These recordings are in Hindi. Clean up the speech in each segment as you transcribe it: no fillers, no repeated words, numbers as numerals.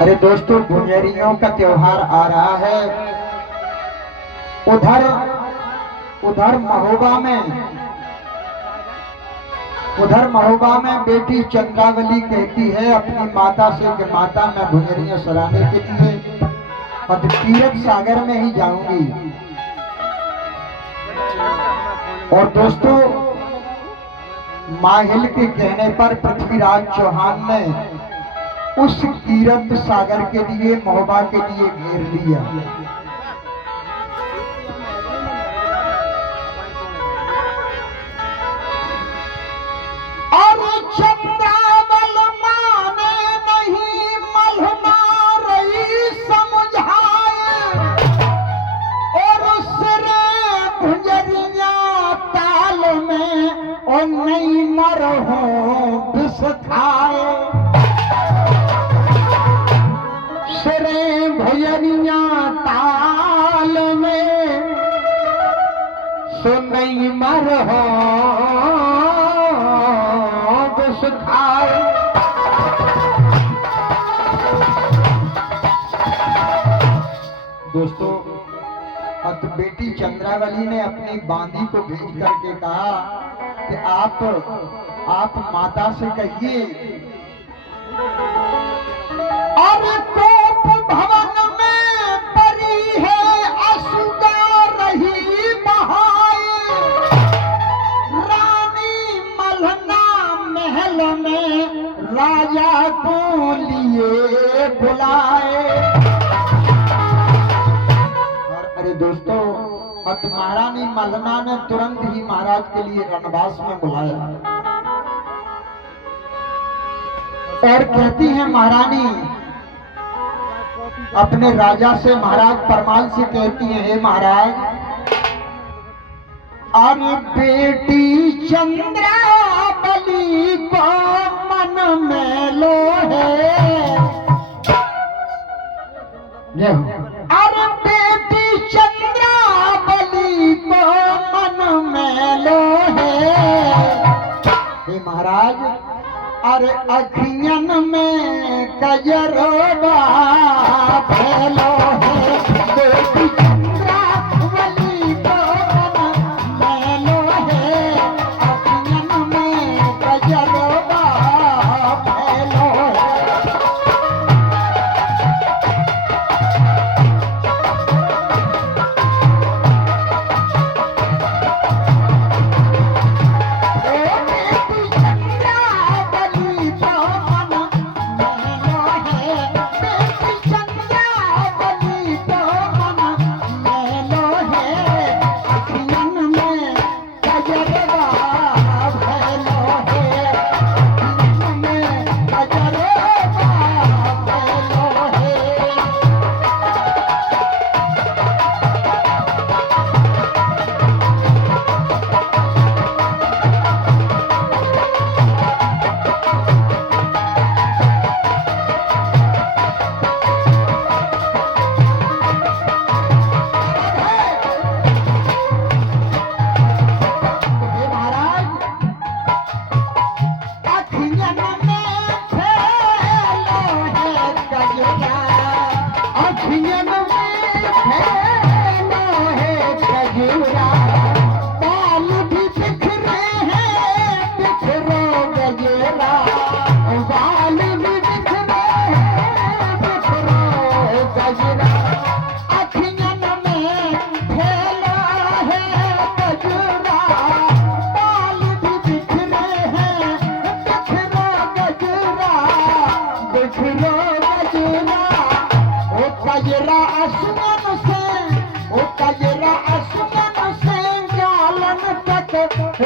अरे दोस्तों, गुंजरियों का त्योहार आ रहा है। उधर उधर महोबा में बेटी चंद्रावली कहती है अपनी माता से कि माता, मैं गुंजरियां सराहने के लिए और तीरथ सागर में ही जाऊंगी। और दोस्तों, माहिल के कहने पर पृथ्वीराज चौहान ने उस तीरथ सागर के लिए, महोबा के लिए घेर लिया। और चंद्रावल माने नहीं, मल्हना रही समझाए, और सिरे गुंजरियां ताल में और नहीं मरहो बिस खाए। सिरे भैया ताल में सो नहीं मरहो बिस खाए। दोस्तों, अब बेटी चंद्रावली ने अपनी बांदी को भेज करके कहा कि आप माता से कहिए, और कोप भवन में परी है असुगा रही बहाए, रानी मल्हना महल में राजा को लिए बुलाए। अरे दोस्तों, अब महारानी मल्हना ने तुरंत ही महाराज के लिए रणवास में बुलाया और कहती है महारानी अपने राजा से, महाराज परमाल से कहती है, हे महाराज, अरे बेटी चंद्रावली को मन में लो है। अरे बेटी चंद्रावली को मन में लो है। हे महाराज, अरे अखियन में कजरवा फैलो है, बेटी चंद्रावली को मन में लो है, अखियन में कजरवा फैलो है।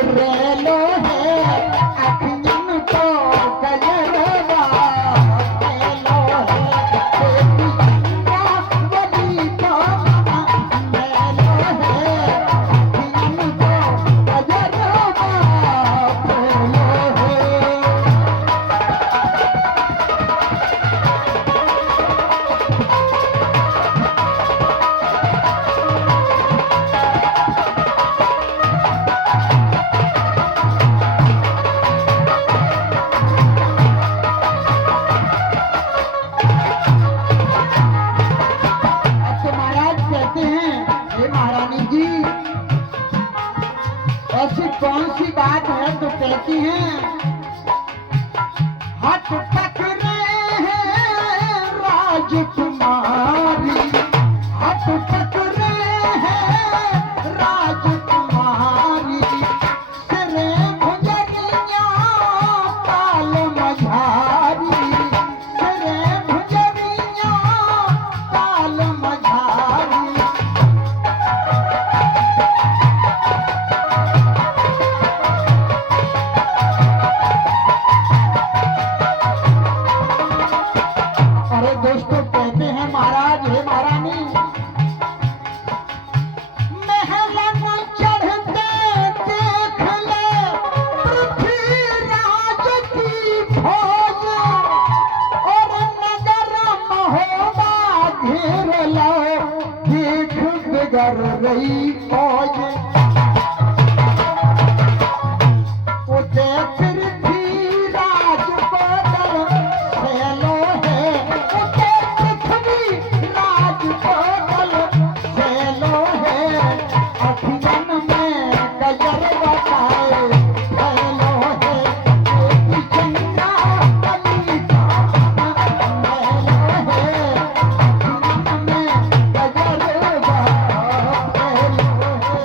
रेलो है अखियन तो कजरवा रेलो है, बेटी चंद्रावली को मन में लो है, अखियन तो कजरवा रेलो है। कहती हैं हट पकड़े हैं राजकुमारी, हट पकड़े हैं राजकुमारी, सिरे भुजरिया काल मझारी, सिरे भुजरिया काल मझारी। अरे दोस्तों कहते हैं महाराज हे महारानी, महलन चढ़ते देख ले पृथ्वीराज की फौज, और नगर महोबा घेर लो देख बिगड़ रही फौज। उसे पृथ्वीराज को डर सेलो है, उसे पृथ्वीराज को डर सेलो है, अखियन में गजर बताए सेलो है, एक चंदा बली का मेलो है, अखियन में गजर बताए सेलो है।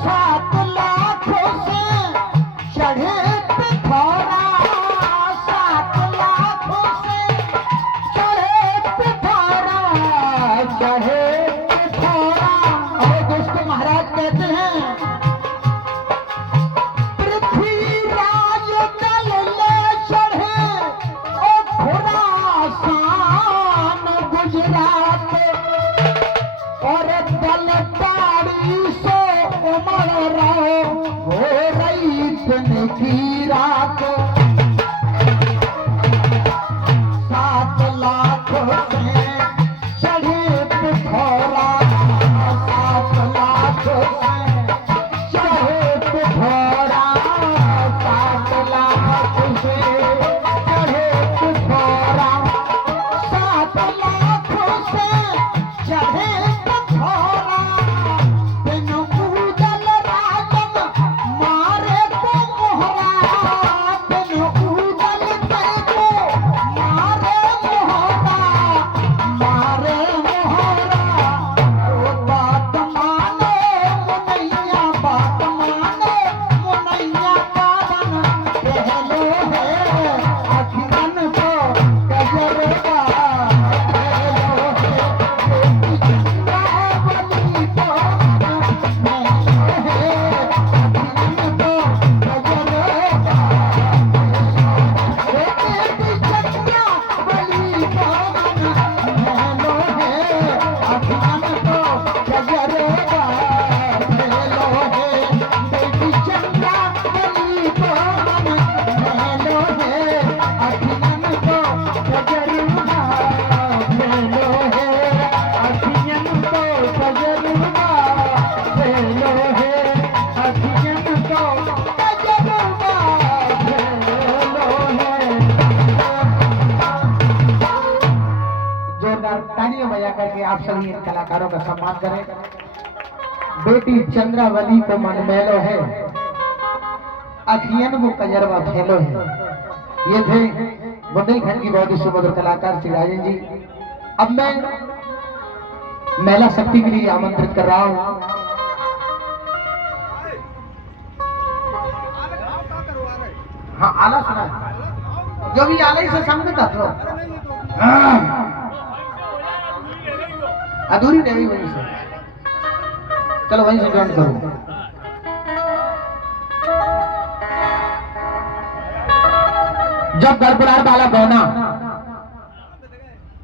सात लाखों से चढ़े पिथौरा, सात लाखों से चढ़े पिथौरा, चढ़े पिथौरा। अरे दोस्तों महाराज कहते हैं पृथ्वीराज दल ले चढ़े ओ खुरासान गुजरात, और दल पाड़ी सो उमड़ रहो हो रही दिन की रात। 7 लाख से चढ़े पिथौरा, 7 लाख से चढ़े पिथौरा, 7 लाख से चढ़े पिथौरा, 7 लाख से चढ़े पिथौरा, बिन उदल राजन मारे को मोहरा, बिन उदल को मारे मोहरा, मारे मोहरा। ओ बात माने मुनैया, बात माने मुनैया, पावन पहलो है अखियन को गजरवा पहलो है, चंदा बली को महलो है अखियन को गजरवा पहलो है, चंदा बली को महलो है अखियन को गजरवा पहलो है, बेटी चंदा बली को महलो है अखियन को गजरवा पहलो है, अखियन को गजरवा पहलो है, अखियन को गजरवा पहलो है। जोरदार तालियां बजा करके आप सभी इन कलाकारों का सम्मान करें। बेटी चंद्रावली को मन मेलो है अखियन वो कजरवा फेलो है। ये थे बुंदेलखंड की बहुत ही सुमधुर कलाकार श्री राजन जी। अब मैं महिला शक्ति के लिए आमंत्रित कर रहा हूँ। हाँ आला सुना है। जो भी आला ही से संगत तो अधूरी नहीं वहीं से, चलो वहीं से ज्वाइन करो। जब गड़बड़ार वाला गौना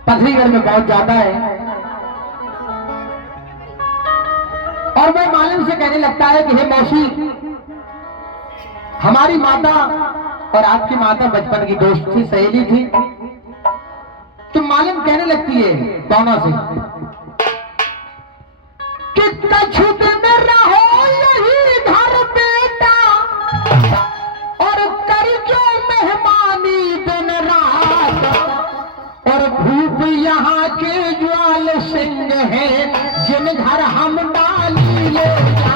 पथरीगढ़ में पहुंच जाता है और मैं मालिम से कहने लगता है कि हे मौसी हमारी माता और आपकी माता बचपन की दोस्त थी, सहेली थी। तो मालूम कहने लगती है दोनों से कि कछु दिन रहो यही घर बेटा और कर जो मेहमानी दिन रात, और भूप यहाँ के ज्वाल सिंह है जिन घर हम डाली ले जा।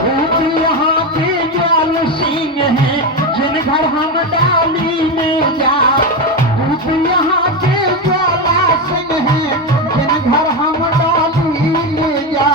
भूप यहाँ के ज्वाल सिंह है जिन घर हम डाली ले जा। भूप यहाँ के ज्वाला सिंह है जिन घर हम डाली ले जा।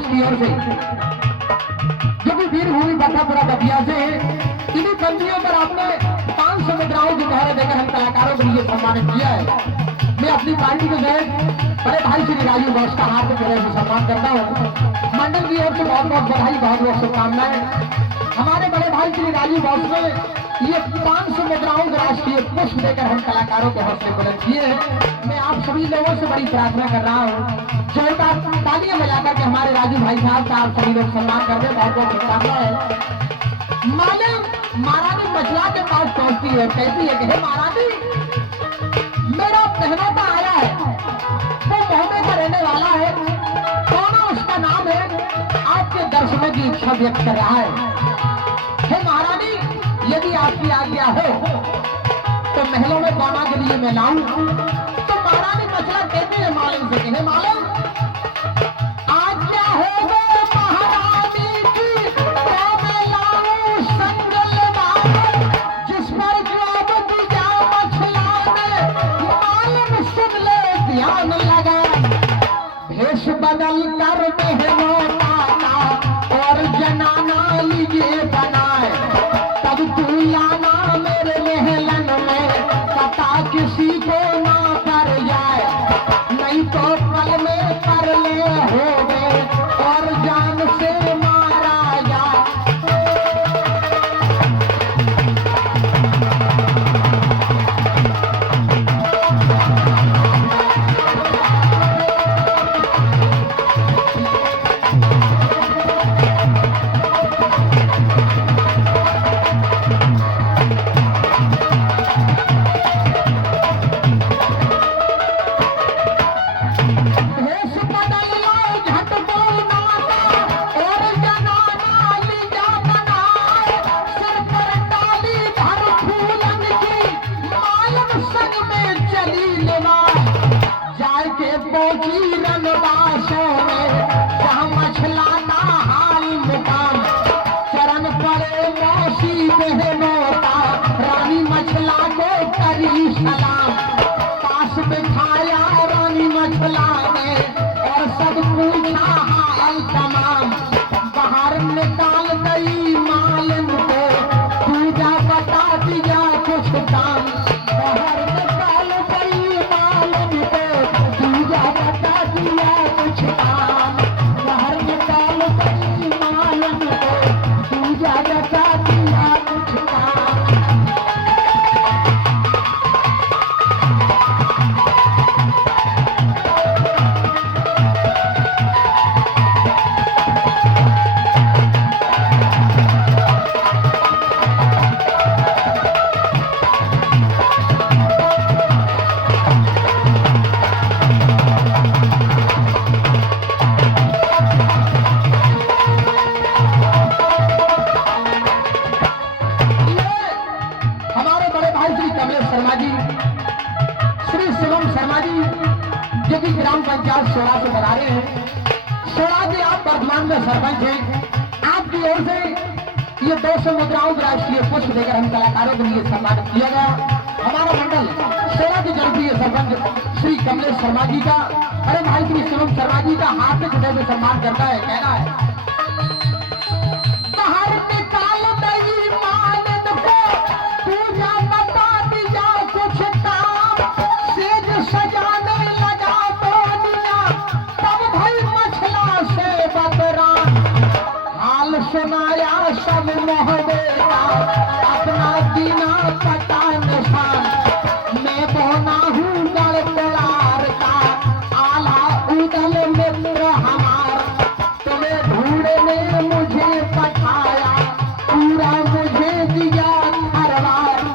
की ओर से जो भी वीर भूमि बट्टापुरा दतिया से इन्हीं बंदियों पर आपने 500 मुद्राओं के पहरे देकर हम कलाकारों के लिए सम्मानित किया है। मैं अपनी पार्टी के तहत बड़े भाई श्री राजू बॉस का हार्दिक तरह से सम्मान करता हूँ। मंडल की ओर से बहुत बहुत बधाई, बहुत बहुत शुभकामनाएं। हमारे बड़े भाई श्री राजू बॉस ने ये 500 मुद्राओं का राष्ट्रीय पुष्प देकर हम कलाकारों के हौसले बुलंद किए हैं। मैं आप सभी लोगों से बड़ी प्रार्थना कर रहा हूँ, जोरदार तालियां बजाकर के हमारे राजू भाई साहब का आप सभी लोग सम्मान कर दे। बहुत बहुत शुभकामनाएं है। मालूम महारानी मछला के पास पहुंचती है, कहती है कि हे महारानी, मेरा पहनौता आया है, वो मोहम्मद का रहने वाला है, कौन उसका नाम है, आपके दर्शनों की इच्छा व्यक्त कर रहा है। हे महारानी, यदि आपकी आज्ञा हो तो महलों में गौना के लिए मैं लाऊं। तो महारानी मछला कहती है मालूम से, हे मालूम, आज्ञा हो गए महारानी की, तो मैं लाऊं बदल कर बहनों का और जनाना लीजिए बनाए, तब तू आना मेरे महलन में, पता किसी को ना कर जाए, नहीं तो पल में कर ले होगे और जान से मारा जाए। ग्राम पंचायत सोड़ा से बना रहे हैं। सोड़ा के आप वर्तमान में सरपंच हैं। आपकी ओर से ये 200 मुद्राओं की राष्ट्रीय पुष्प देकर हम कलाकारों के लिए सम्मानित किया गया। हमारा मंडल सोड़ा के जनप्रिय सरपंच श्री कमलेश शर्मा जी का, अरे भाई श्री शिवम शर्मा जी का हार्दिक हृदय से सम्मान करता है। कहना है सुनाया सब मोहबे का अपना दीना पता निशान, मैं बोना हूँ गड़बड़ार का आला उदल मित्र हमार, तुम्हें ढूंढने मुझे पठाया पूरा मुझे दिया खरवार।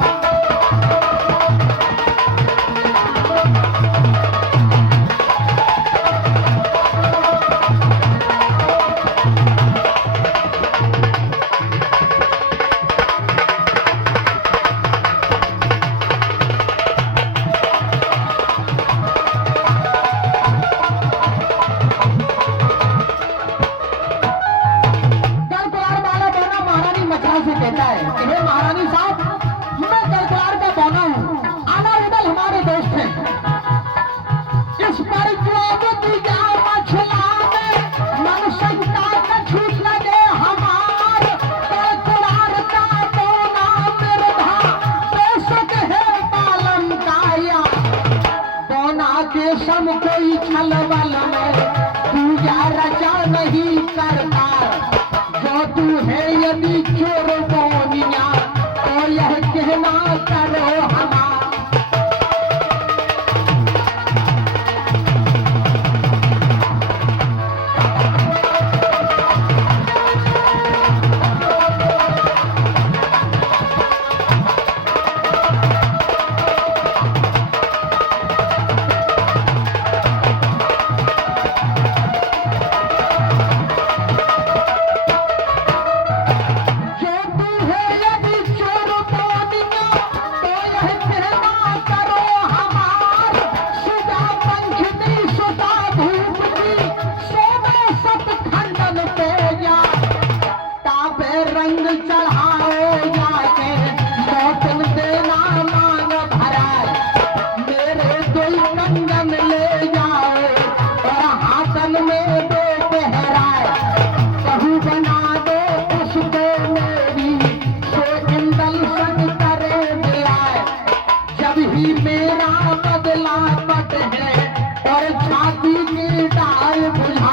कहता है कि महारानी साहब, मैं गलगलार का बौना हूँ, आला उदल हमारे दोस्त हैं, इस पर जो दिया मछला में मन सकता का छूट लगे हमार, गलगलार का बौना मिर्धा बेशक है बालम काया, बौना के सम कोई छलवल में पूजा रचा नहीं करता, जो तू है यदि चोर बोनिया तो यह कहना करो हमारा। भी मेरा बदला पट है और छाती की डाल बुझा।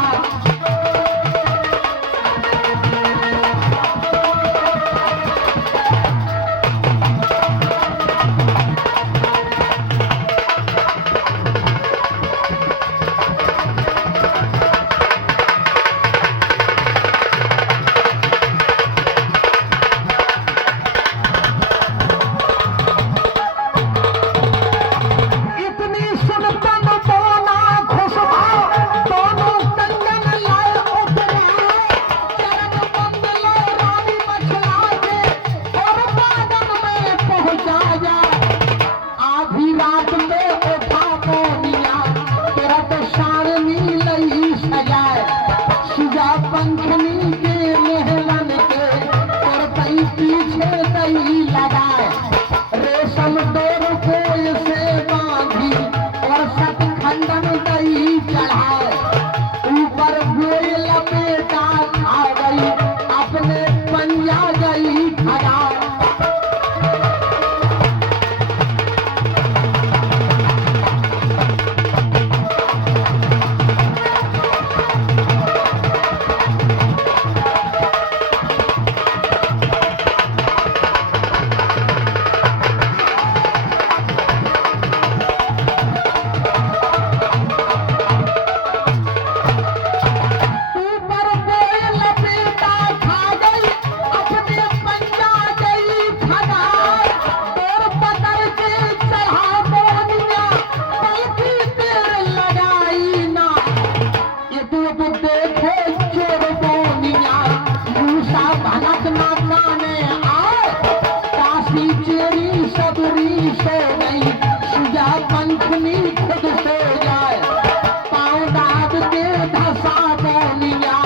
पंखनी के मेहलन के और कई पीछे दही लगाए, रेशम डोर कोई से बांधी और सतखंडन दही चढ़ाए, ऊपर गोई लपेटा खा गई अपने पंजा गई खड़ा। पंखनी खुद सो जाए, पाँव दाब के धसा बोनिया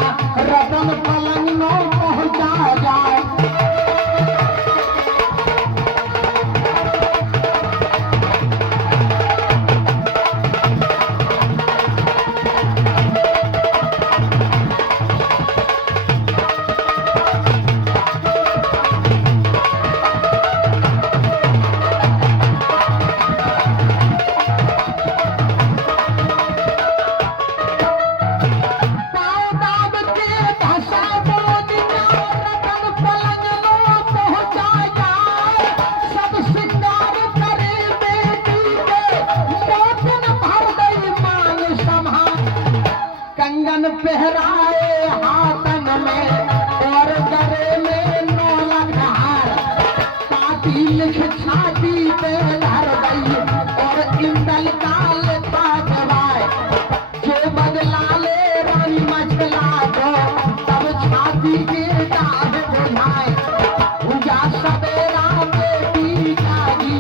रतन पलंग नो पहुंचा जाए। कंगन पहराए हाथन में और गले में 9 लाख हार, पाती लिख छाती पे धर गई और इंदल का लेता दबाए, जो बदला ले रानी मचला दो तब छाती के दाग बुझाए। भुजा सवेरा बेटी जागी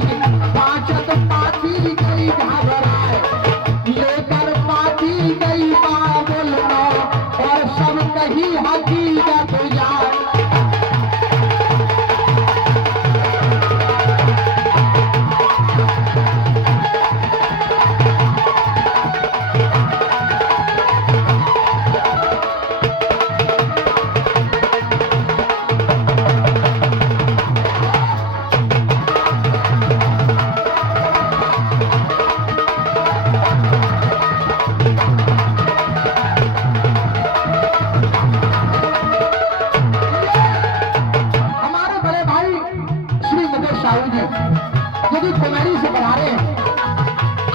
पाचत पाती गई घबराए, लेकर पाती गई बाबुल और सब कही हकीकत जाए। यदि कुमारी से बना रहे हैं,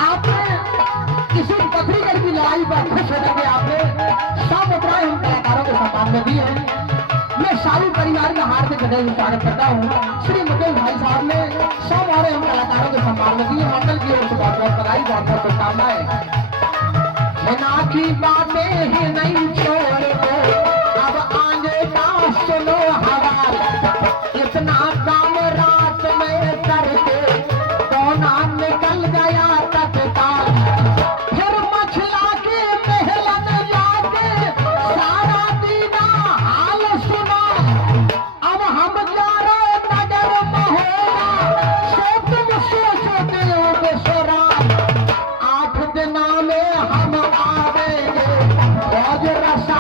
आपने किसी पत्रिकर की लड़ाई पर खुश होकर के आपने 100 मुद्राएं हम कलाकारों के सम्मान में दी है। मैं सारी परिवार का हार्दिक हृदय से स्वागत करता हूँ। श्री मुकेश भाई साहब ने 100 मुद्राएं हम कलाकारों के सम्मान में दी है। मंडल की ओर से बहुत बहुत बधाई, बहुत बहुत शुभकामनाएं। की बातें ही नहीं छोड़ दो, अब आगे का सुनो हवाल, इतना काम रात में करके सोना निकल गया तत्काल, फिर मछला के महलन जाके सारा दीना हाल सुना, अब हम जा रहे नगर महोबा, सो तुम सोचते हो बेसुरा, 8 दिन में हम आवेंगे, रोज रसा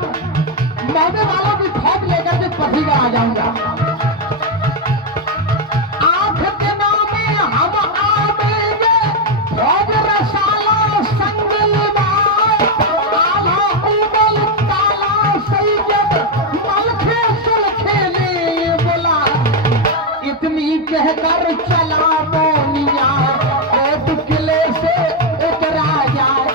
मरने वालों की फौज लेकर के पथी का आ जाऊंगा। आंख के नामे हम आवेंगे, फौज रसाला संगलवा, आला उबल काला सैयद मलखे सुलखे ने बोला। इतनी कहकर चला मोनिया, कोट किले से उतरा जाए।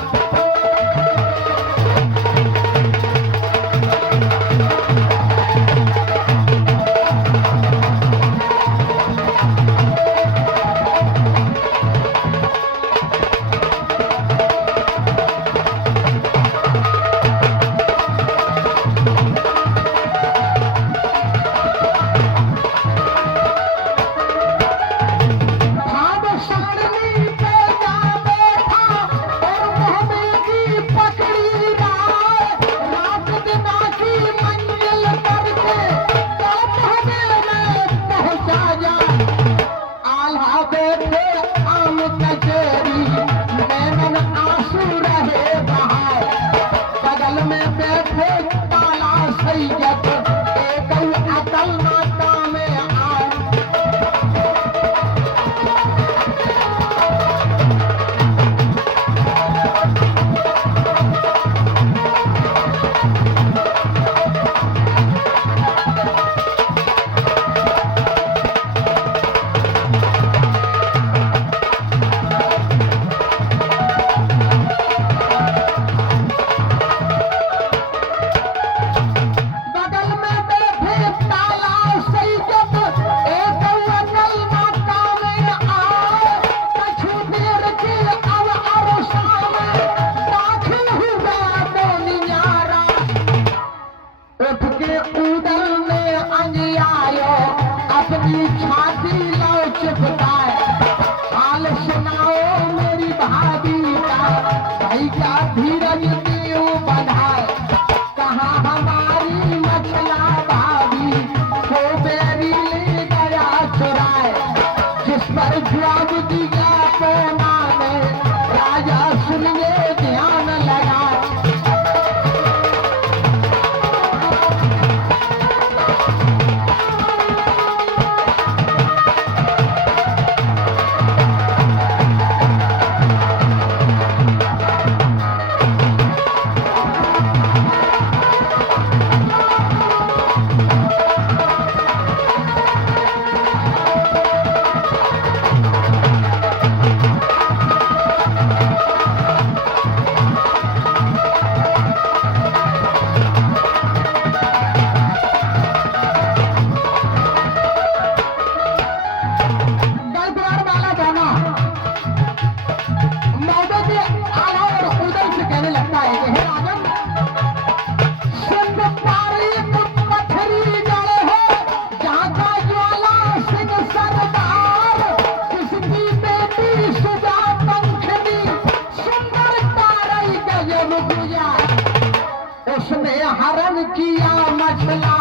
हरण किया मछला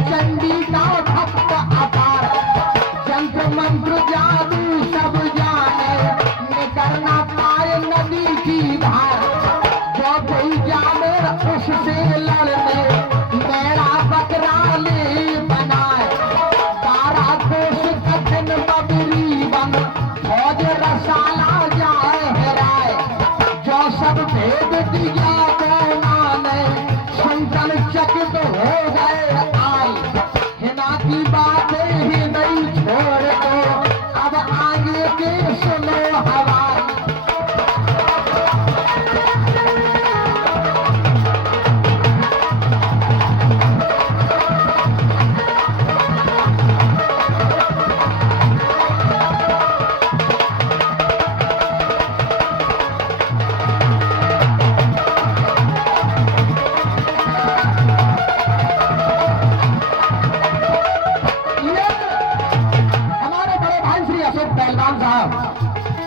चंडी का भक्त अपार, जंत्र मंत्र जादू सब जाने, निकलना पाए नदी की धार। जो कोई जाने उससे लड़ने, मेरा बकरा ले बनाए। तारा कोश कठिन बबरी बन, फौज रसाला जाए हेराए। जो सब भेद दिया संतन चकित हो गए आई, हिना की बातें ही नहीं छोड़ दो, अब आगे के सुनो हवा।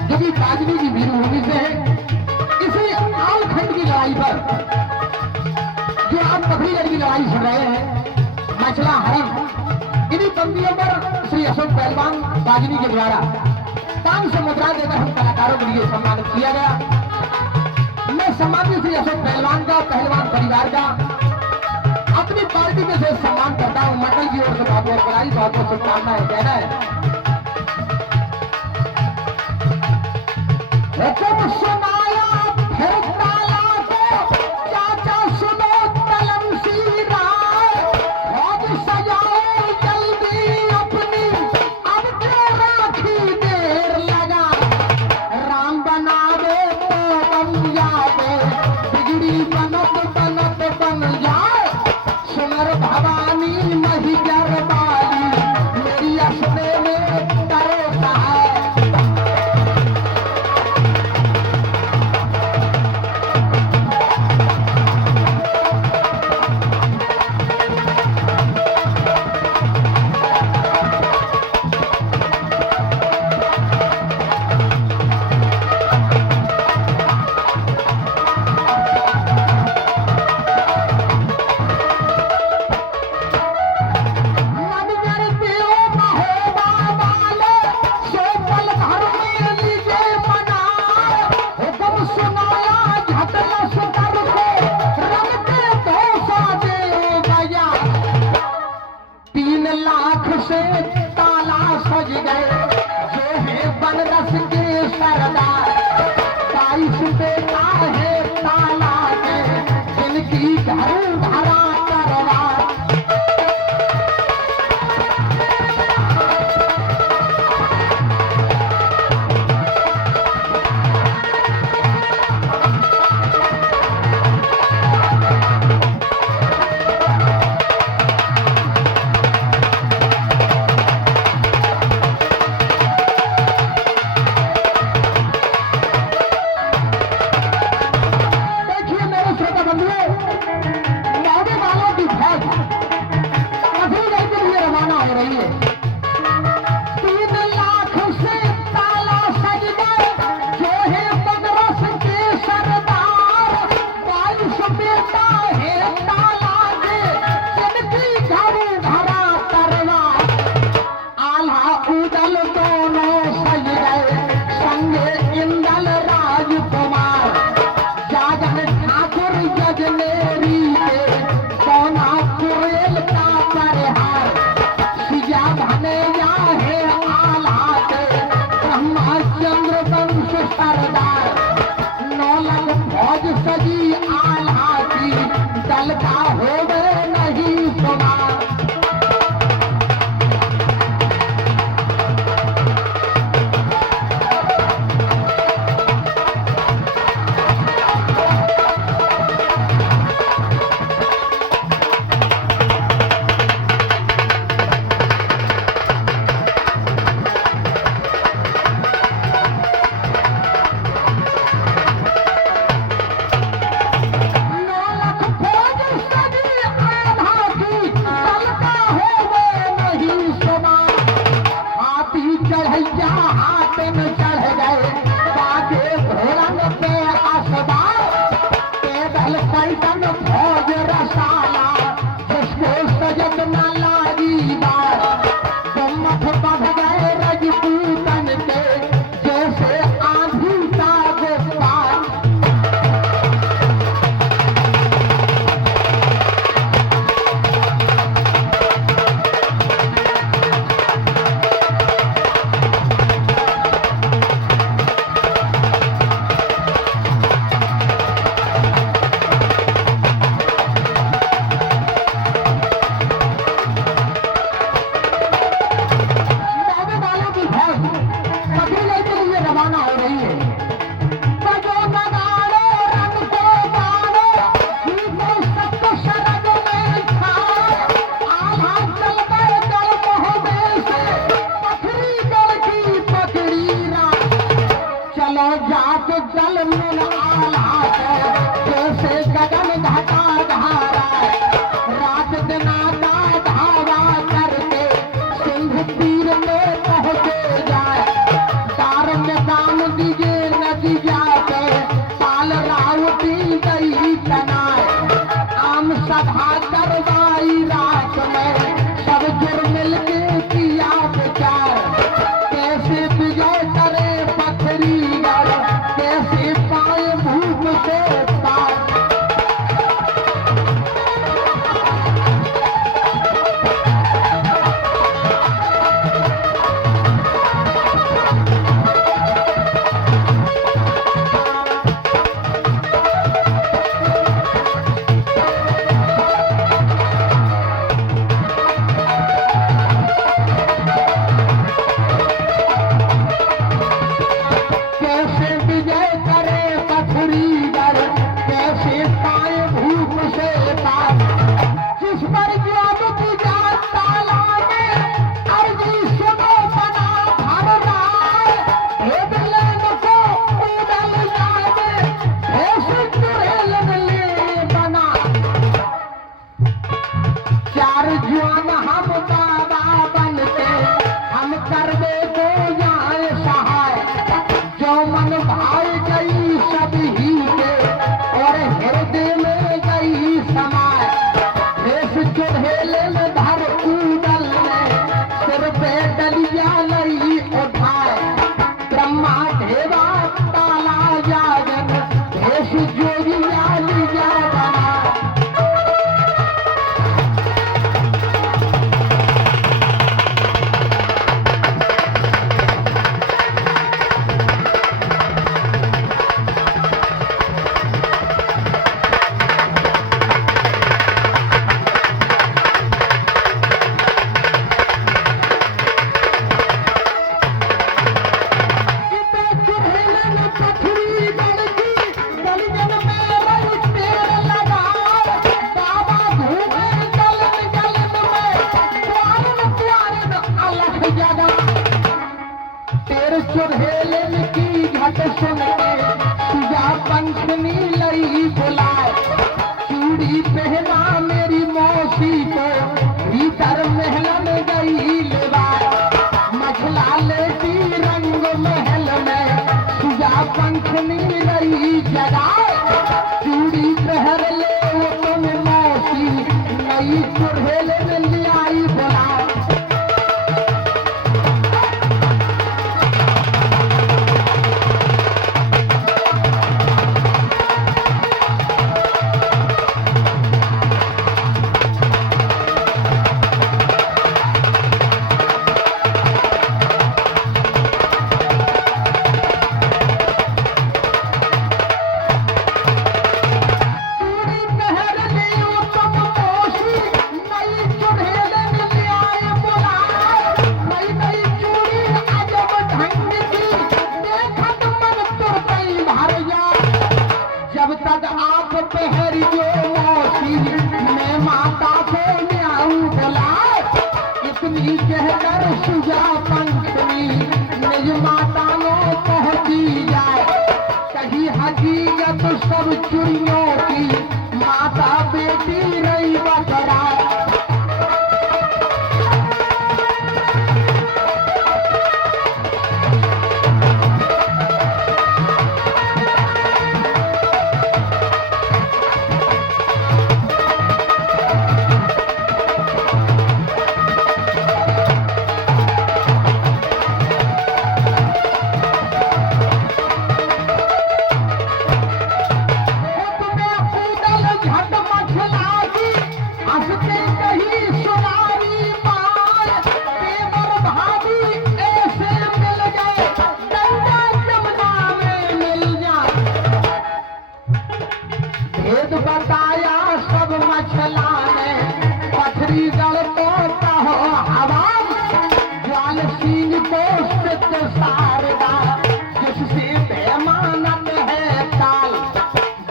जो कि काजनी की वीरभूमि से इसी आलखंड की लड़ाई पर, जो आप पथरीगढ़ की लड़ाई सुन रहे हैं, मछला हरण, इन्हीं बंदियों पर श्री अशोक पहलवान काजनी के द्वारा 500 मुद्रा देकर हम कलाकारों के लिए सम्मानित किया गया। मैं सम्मानित श्री अशोक पहलवान का, पहलवान परिवार का अपनी पार्टी के से सम्मान करता हूँ। मंडल की ओर से बहुत बहुत बधाई, बहुत बहुत शुभकामनाएं। कहना है हुक्म सुनाया फिर ताला को, चाचा सुनो तलमसी राय, फौज सजाओ जल्दी अपनी, अब क्यों राखी देर लगा, राम बनावे तो बन जावे, बिगड़ी बनत बनत बन जाए, सुनर भवानी मही गरबाली, मेरी असने में करो सहाय। सभा करवाई रात में सब जुर मिल के किया विचार, कैसे विजय करे पथरी गढ़, कैसे पाए भूख से पर जब पूजा ताला में अर्जी सुनो बना भर राय हे दिलन को उड़ल जावे हे सुरेलन ले बना चार जुआन हम बाबा बनते हम करवे को यहाँ सहाय जो मन भाई गई सब ही के और हृदय में गई समाय देश चुड़ेले में धर उड़ल में सिर पे डलिया नहीं उठाए ब्रह्मा देवा ताला जागन देश जोगिया लिया बना चुड़ेलन की घट सुन के सुजा पंखनी लई बुलाए चूड़ी पहना मेरी मौसी को भीतर महल में गई लेवाए मछला लेती रंग महल में सुजा पंखनी लई जगाए चूड़ी पहर ले वो तुम मौसी नई चुड़ेलन ले आई बुलाए जब तक आप पहरियो मौसी मैं माता को न्याऊ बुलाए इतनी कहकर सुजा पंखनी निज माता नो पहुंची जाए कही हकीकत सब चुड़ियों की माता बेटी नहीं बतराए बताया सब मछला ने पथरी गल तो कहो आवाज ज्वाल सिंह को सिद्ध सारदा जिससे बेमानत है काल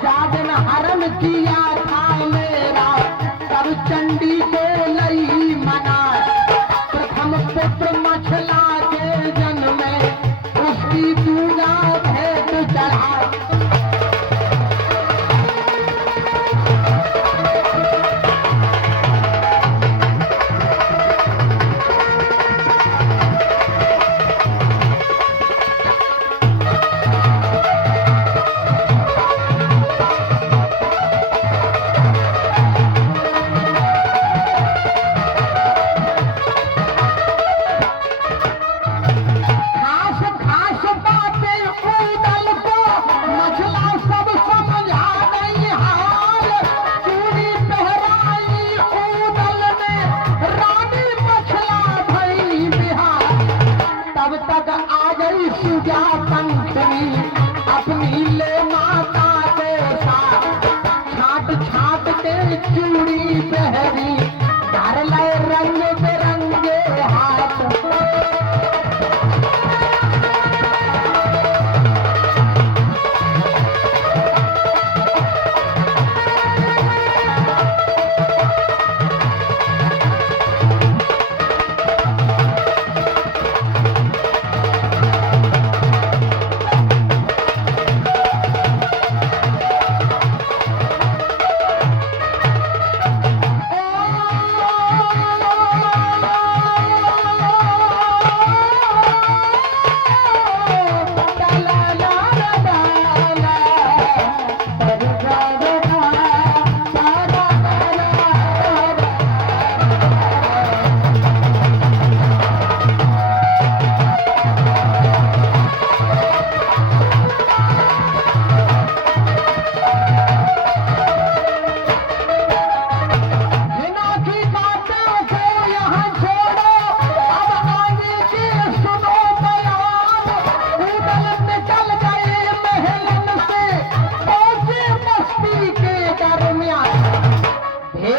जादन हरण किया था मेरा तब चंडी को लई मना प्रथम पुत्र मछला के जन्म में उसकी दूजा भेंट चढ़ा अपनी ले माता के साथ छाट छाट के चूड़ी पहरी धर ले रंग बिरंगे हाथ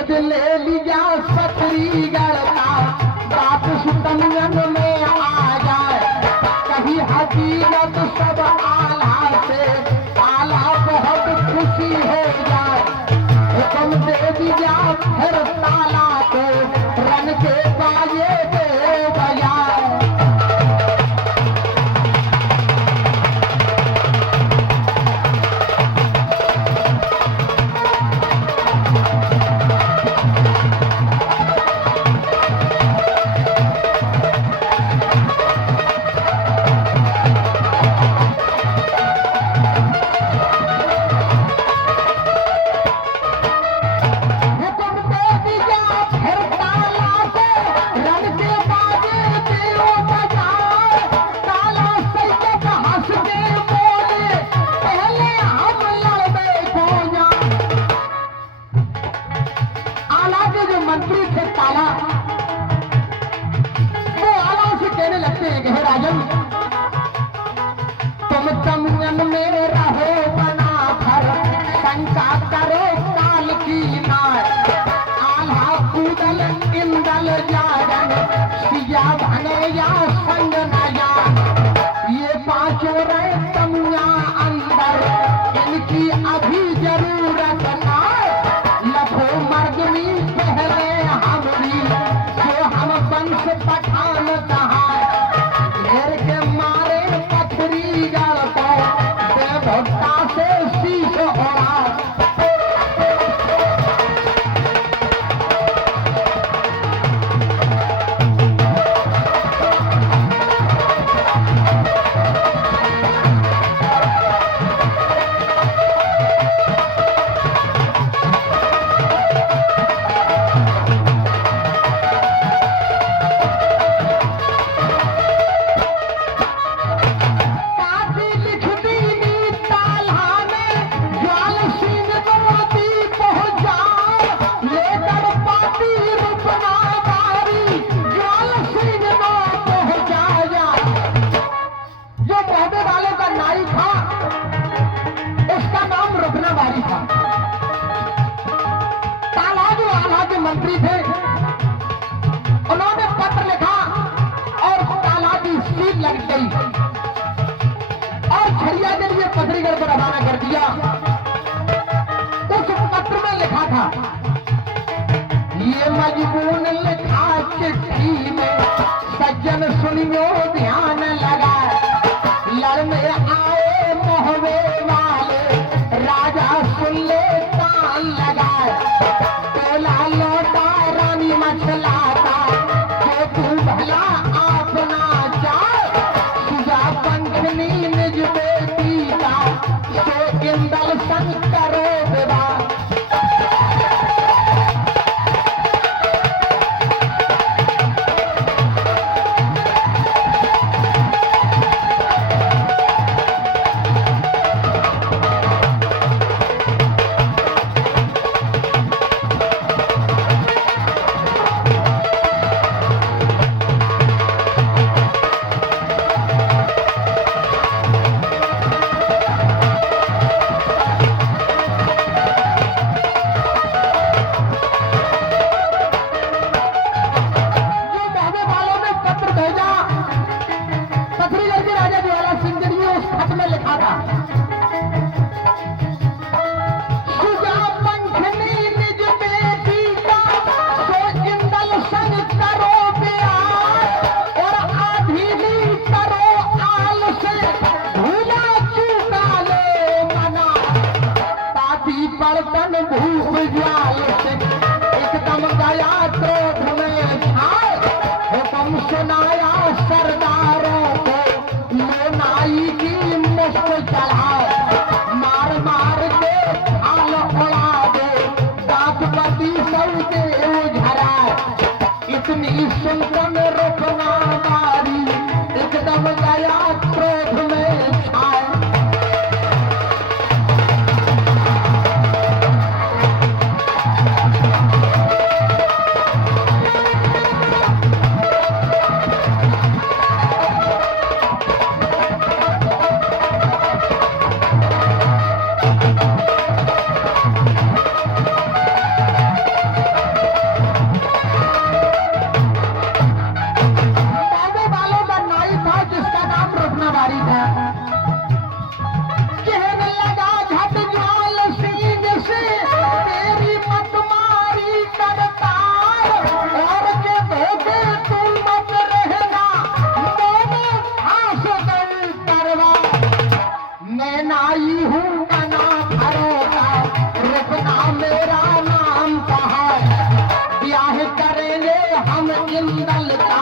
गोद ले लिया सतरी गढ़ता बाप सुतंगन में आ जाए कभी हकीकत सब आला से आला बहुत खुशी हो जाए हुक्म दे दिया फिर ताला को रन के बाजे दे बजाए तुम चमन में रहो बना भर शंका करो काल की नाय आल्हा कूदल इंदल जागन सिया भने या संग नया ये पांचों रहे तमुया अंदर इनकी अभी जरूरत ना लखो मर्दनी पहले हमरी जो हम वंश पठान कहा के मारे पथरी गलता देवता से शीश होना मंत्री थे उन्होंने पत्र लिखा और ताला की सील लग गई और झरिया के लिए पत्रीगढ़ को रवाना कर दिया उस पत्र में लिखा था ये मजबून लिखा चिट्ठी में सज्जन सुनियो ध्यान लगा लड़ने आए मोहवे वाले राजा सुन ले कान लगाए लौटा रानी मछलाता जो तू भला अपना चाह सुजा पंखनी निज बेटी का सो इंदल संग करो विवाह बर्तन भूख ज्वाल से एकदम गया क्रोध में छाए हुक्म सुनाया सरदारों को लोनाई की मुफ्त चढ़ाए मार मार के हाल उड़ा दे दांतपति सबके उझराए इतनी सुल्तान रुकना मारी एकदम गया क्रोध में छाए इंदल का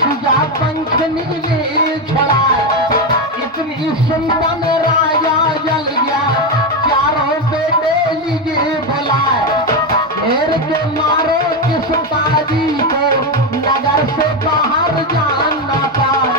सुजा पंख नीले छड़ाए इतनी सुंदर राजा जल गया चारों बेटे लीजिए बुलाए घेर के मारो किस बाजी को नगर से बाहर जान ना पाए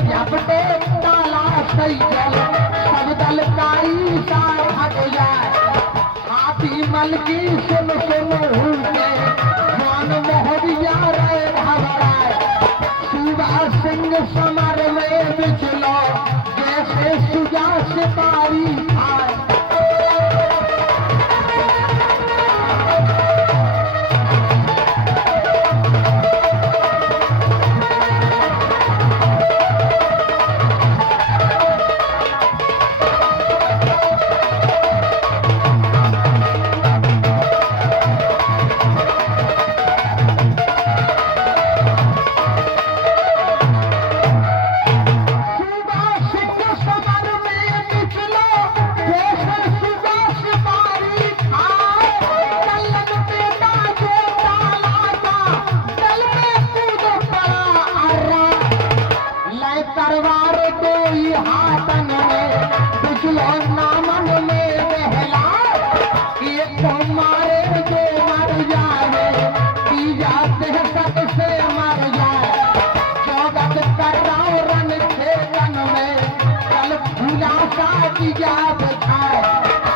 झपटे ताला सैजल सब दल काई सा हट जाए हाथी मल की सुन हुके मान मोहरिया रे घबराए शिवा सिंह समर में बिचलो जैसे सुजा सिपारी आए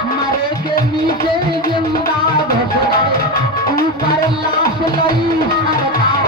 मरे के नीचे जिंदा भस गए ऊपर लाश लई सरकार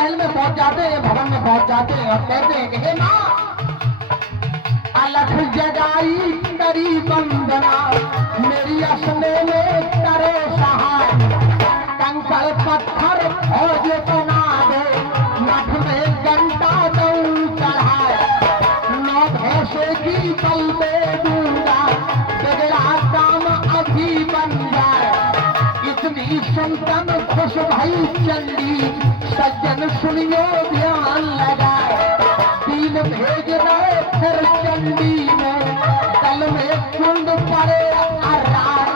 महल में पहुंच जाते हैं, भवन में पहुंच जाते हैं और कहते हैं कि हे मां अलख जगाई करी वंदना मेरी असने में करे सहाय कंकड़ पत्थर फौज बना दे मठ में घंटा दऊ चढ़ाए नौ भैंसे की बल दे दूंगा बिगड़ा काम अभी बन जाए इतनी सुनतन खुश भई चंडी सज्जन सुनियो ध्यान लगाए तीन भेज रहे फिर चंडी में कल में कुंड पड़े अर्रार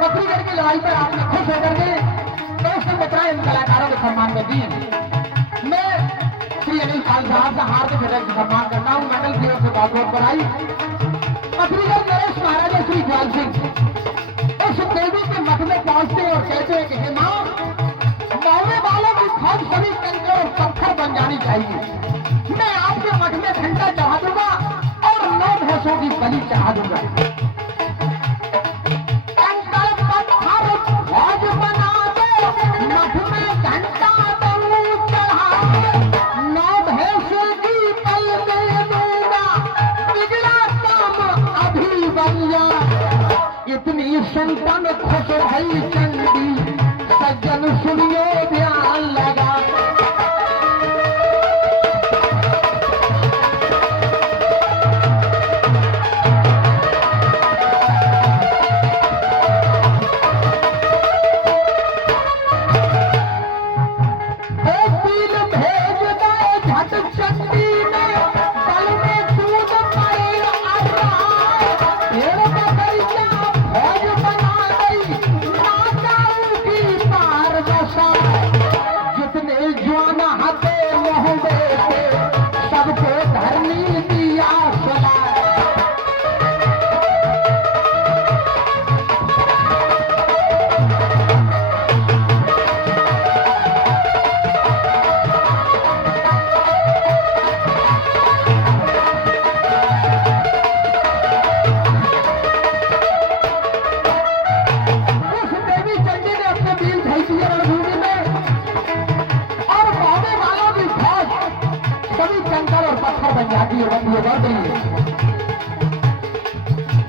बकरीगढ़ की लड़ाई पर आपने खुश होकर के दोस्तों बताया इन कलाकारों के सम्मान में दी। मैं श्री अनिल पाल साहब का हार्दिक हृदय से सम्मान करता हूँ। मेडल की ओर से बहुत बहुत बधाई। अफ्रीकन नरेश महाराजा श्री ग्वाल सिंह उस देवी के मठ में पहुंचते हैं और कहते हैं कि हे माँ, मरने वालों की फौज सभी कंकड़ और पत्थर बन जानी चाहिए। मैं आपके मठ में घंटा चढ़ा दूंगा और 9 भैंसों की बलि चढ़ा दूंगा। कंकड़ पत्थर फौज बना दो, मठ में घंटा दऊं चढ़ा, 9 भैंसों की बलि दे दूंगा, बिगड़ा काम अभी बन जा। इतनी संतन खुश भई चंडी, सज्जन सुनियो ध्यान लगा।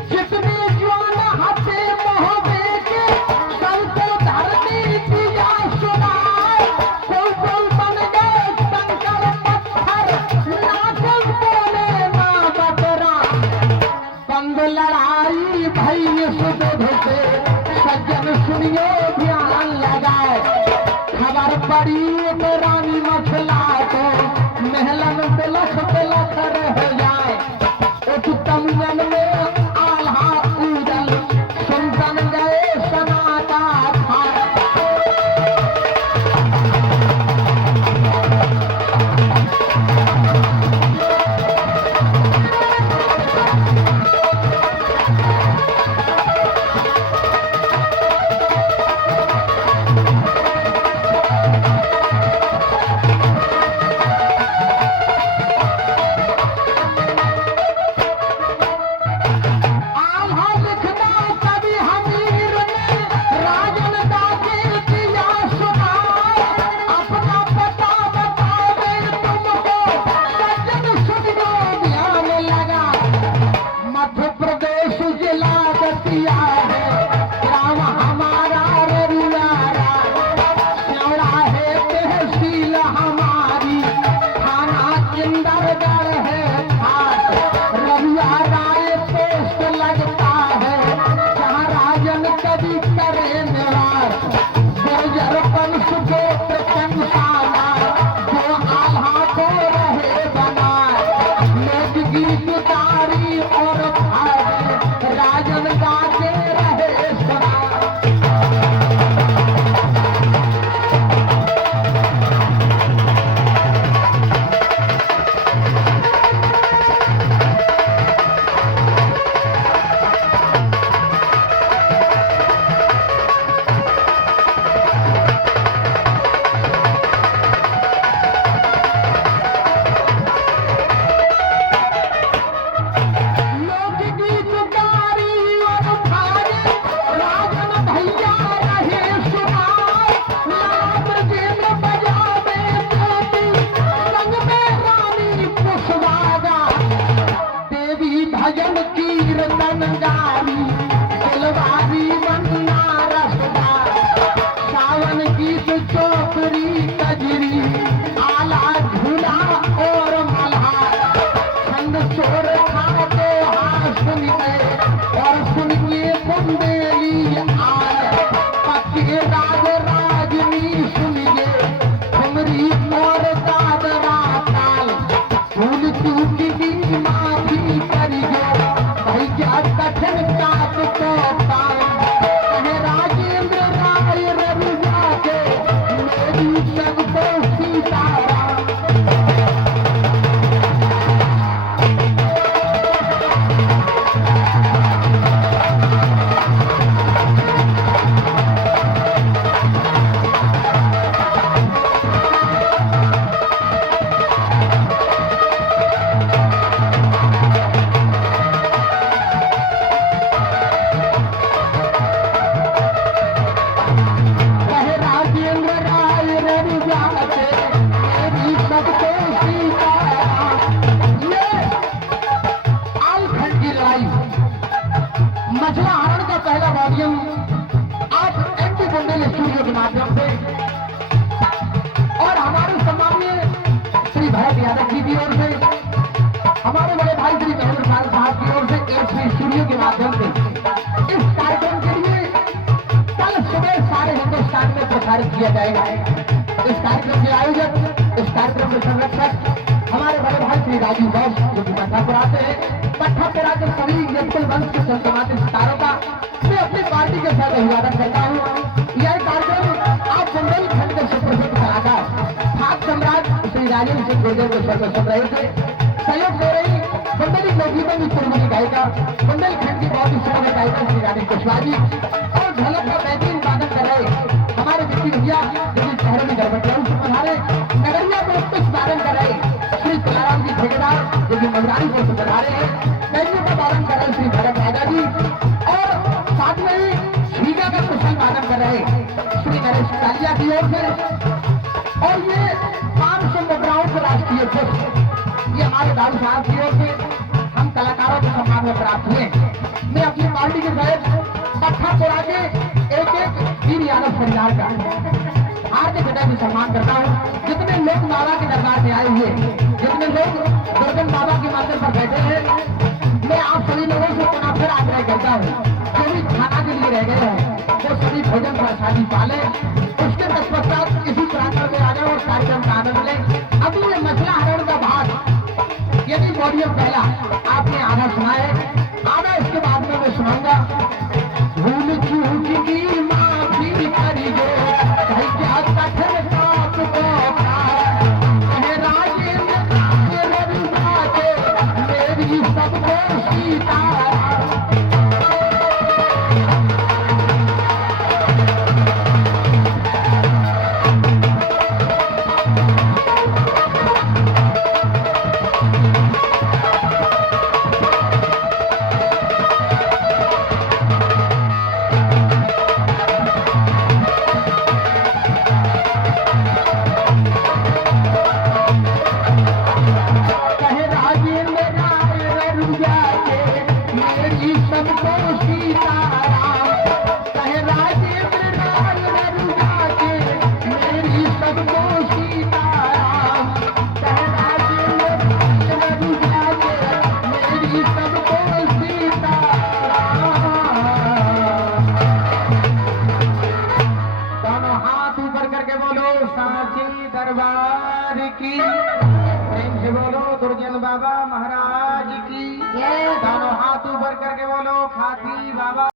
जितने ज्वान हाथे मोहबे के सबको धरती दिया सुनाए, कोई बन गए कंकड़ पत्थर, नाचल बोले ना बतरा। बंद लड़ाई भई सुबह से, सज्जन सुनियो ध्यान लगाए। खबर पड़ी एक रानी मछला को, महलन बिलख बिलख रह जाए। उत्तम मन में आल्हा उदल, सुनतन गए सनाता था। सम्मानित किया जाएगा। इस कार्यक्रम के आयोजक, इस कार्यक्रम के संरक्षक हमारे बड़े भाई श्री राजीव बॉस जो कि पट्टापुरा से है। पट्टापुरा के सभी यज्ञ वंश के संतमाते सितारों का मैं अपनी पार्टी के साथ अभिवादन करता हूँ। यह कार्यक्रम आप बुंदेलखंड के सुप्रसिद्ध कलाकार ठाक सम्राट श्री राजेंद्र सिंह गुर्जर के स्वर सुन रहे थे। सहयोग दे रही बुंदेली लोकगीतों की चुनमुनी गायिका बुंदेलखंड की बहुत ही सुंदर गायिका श्री रानी कुशवाहा जी और ढोलक का बेहतरीन वादन कर रहे हमारे विक्की भैया जो कि शहरों में गरबटियाओं से पधारे, नगरिया में उत्कृष्ट वादन कर रहे श्री तुलाराम जी ठेकेदार जो कि मगरारी को पधारे हैं, कैदियों का वादन कर रहे श्री भरत राजा जी और साथ में ही छीगा का कुशल वादन कर रहे श्री नरेश कालिया की ओर से। और ये 500 मुद्राओं के राष्ट्रीय पुष्प ये हमारे दारू साहब की ओर से हम कलाकारों के सम्मान में प्राप्त हुए। मैं अपनी पार्टी के तहत पट्टापुरा के एक वीर यादव परिवार का हार्दिक हृदय से सम्मान करता हूँ। जितने लोग बाबा के दरबार में आए हुए, जितने लोग दुर्गन बाबा के मंदिर पर बैठे हैं, मैं आप सभी लोगों से पुनः फिर आग्रह करता हूँ जो भी खाना के लिए रह गए हैं वो सभी भोजन प्रसादी पाले।